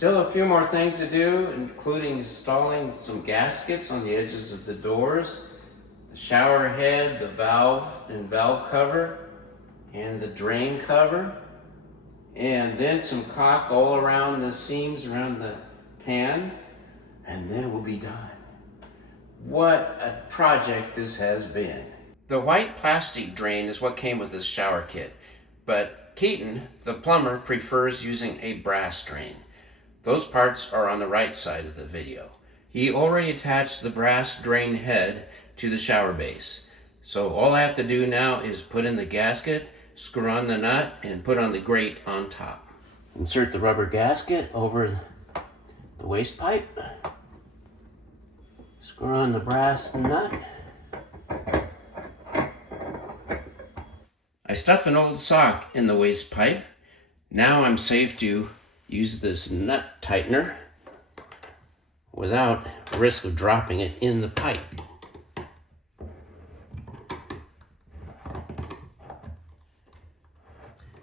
Still a few more things to do, including installing some gaskets on the edges of the doors, the shower head, the valve and valve cover, and the drain cover, and then some caulk all around the seams around the pan, and then we'll be done. What a project this has been. The white plastic drain is what came with this shower kit, but Keaton, the plumber, prefers using a brass drain. Those parts are on the right side of the video. He already attached the brass drain head to the shower base. So all I have to do now is put in the gasket, screw on the nut, and put on the grate on top. Insert the rubber gasket over the waste pipe. Screw on the brass nut. I stuff an old sock in the waste pipe. Now I'm safe to use this nut tightener without risk of dropping it in the pipe.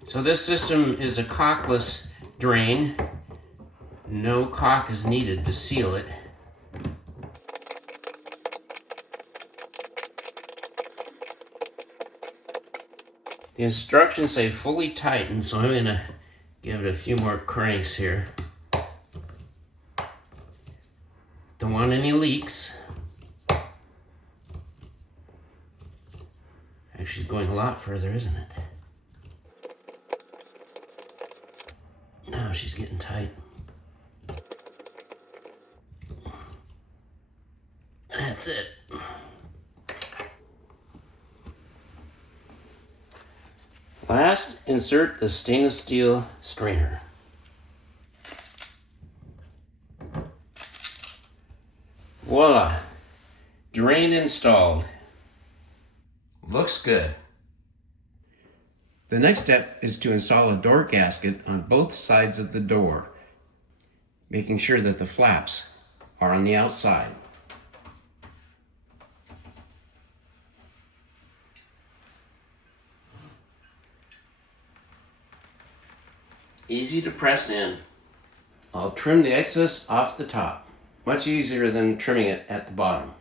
So this system is a caulkless drain. No caulk is needed to seal it. The instructions say fully tighten, so I'm gonna give it a few more cranks here. Don't want any leaks. Actually, it's going a lot further, isn't it? Now she's getting tight. That's it. Last, insert the stainless steel strainer. Voila! Drain installed. Looks good. The next step is to install a door gasket on both sides of the door, making sure that the flaps are on the outside. Easy to press in. I'll trim the excess off the top. Much easier than trimming it at the bottom.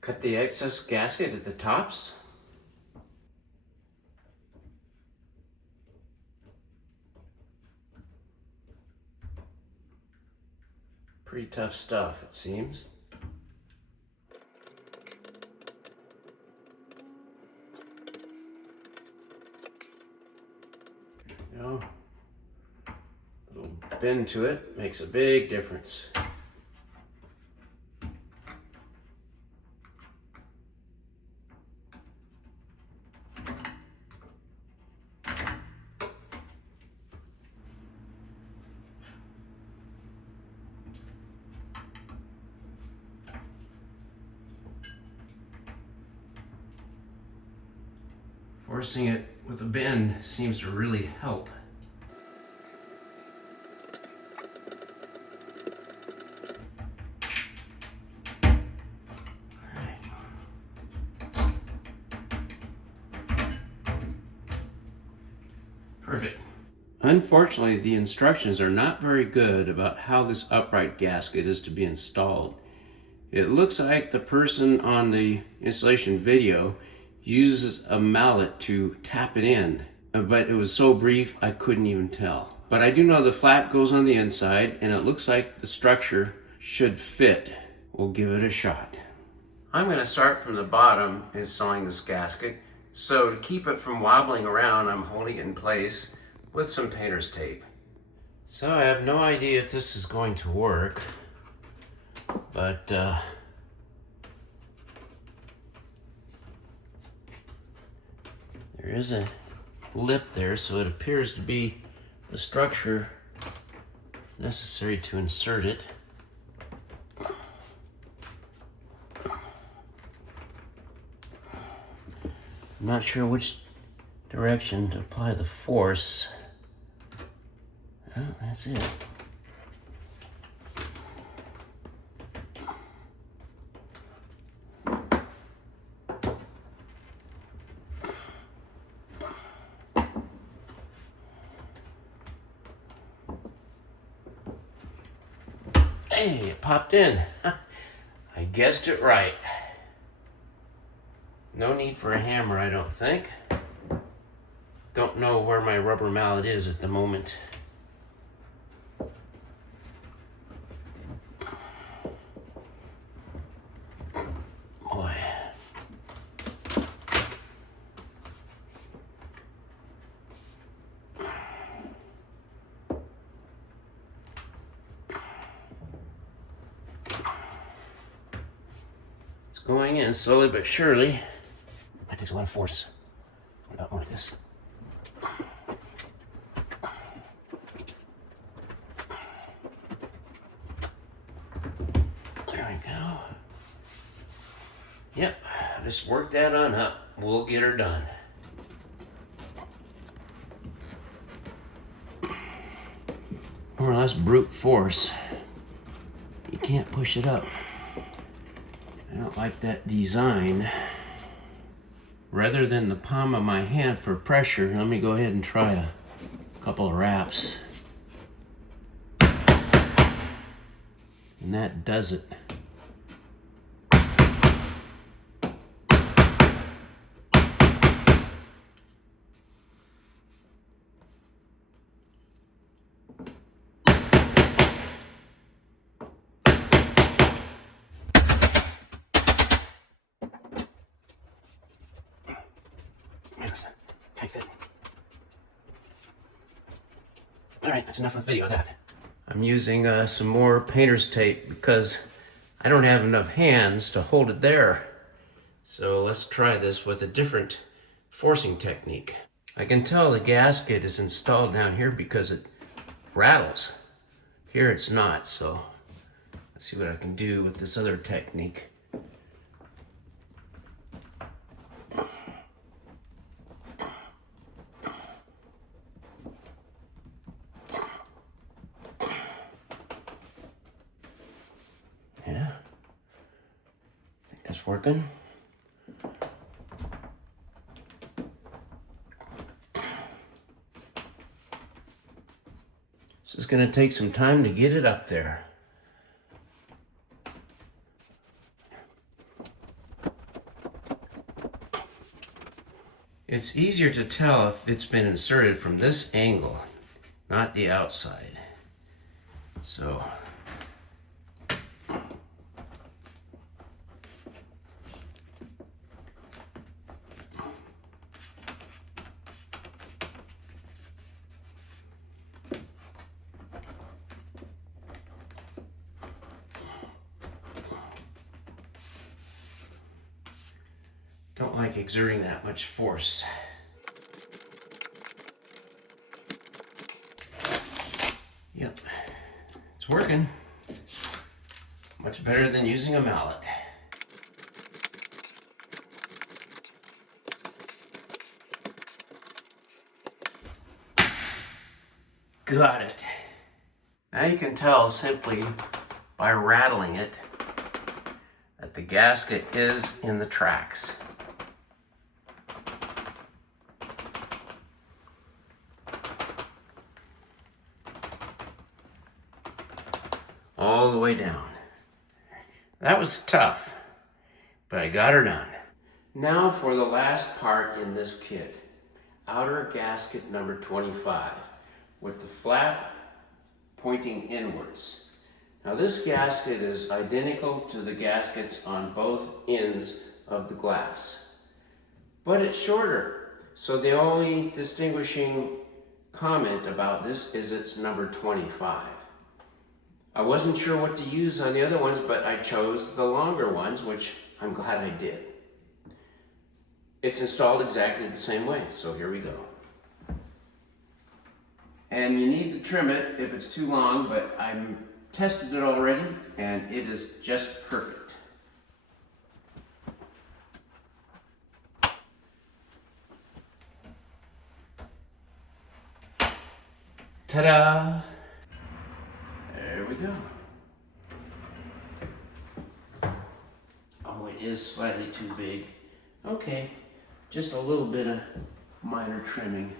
Cut the excess gasket at the tops. Pretty tough stuff, it seems. You know, a little bend to it makes a big difference. Forcing it with a bend seems to really help. Perfect. Unfortunately, the instructions are not very good about how this upright gasket is to be installed. It looks like the person on the installation video uses a mallet to tap it in, but it was so brief I couldn't even tell. But I do know the flap goes on the inside and it looks like the structure should fit. We'll give it a shot. I'm going to start from the bottom installing this gasket. So to keep it from wobbling around, I'm holding it in place with some painter's tape. So I have no idea if this is going to work, but there is a lip there, so it appears to be the structure necessary to insert it. I'm not sure which direction to apply the force. Oh, that's it. Hey, it popped in. I guessed it right. No need for a hammer, I don't think. Don't know where my rubber mallet is at the moment. Boy. It's going in slowly but surely. That takes a lot of force. What about more like this? There we go. Yep, just work that on up. We'll get her done. More or less brute force. You can't push it up. I don't like that design. Rather than the palm of my hand for pressure, let me go ahead and try a couple of wraps. And that does it. Tight fit. All right, that's enough of the video of that. I'm using some more painter's tape because I don't have enough hands to hold it there. So let's try this with a different forcing technique. I can tell the gasket is installed down here because it rattles. Here it's not, so let's see what I can do with this other technique. Yeah, I think that's working. This is going to take some time to get it up there. It's easier to tell if it's been inserted from this angle, not the outside. So don't like exerting that much force. Yep, it's working. Much better than using a mallet. Got it. Now you can tell simply by rattling it that the gasket is in the tracks. All the way down. That was tough, but I got her done. Now for the last part in this kit, outer gasket number 25, with the flap pointing inwards. Now this gasket is identical to the gaskets on both ends of the glass, but it's shorter. So the only distinguishing comment about this is it's number 25. I wasn't sure what to use on the other ones, but I chose the longer ones, which I'm glad I did. It's installed exactly the same way, so here we go. And you need to trim it if it's too long, but I'm tested it already, and it is just perfect. Ta-da! There we go. Oh, it is slightly too big. Okay, just a little bit of minor trimming.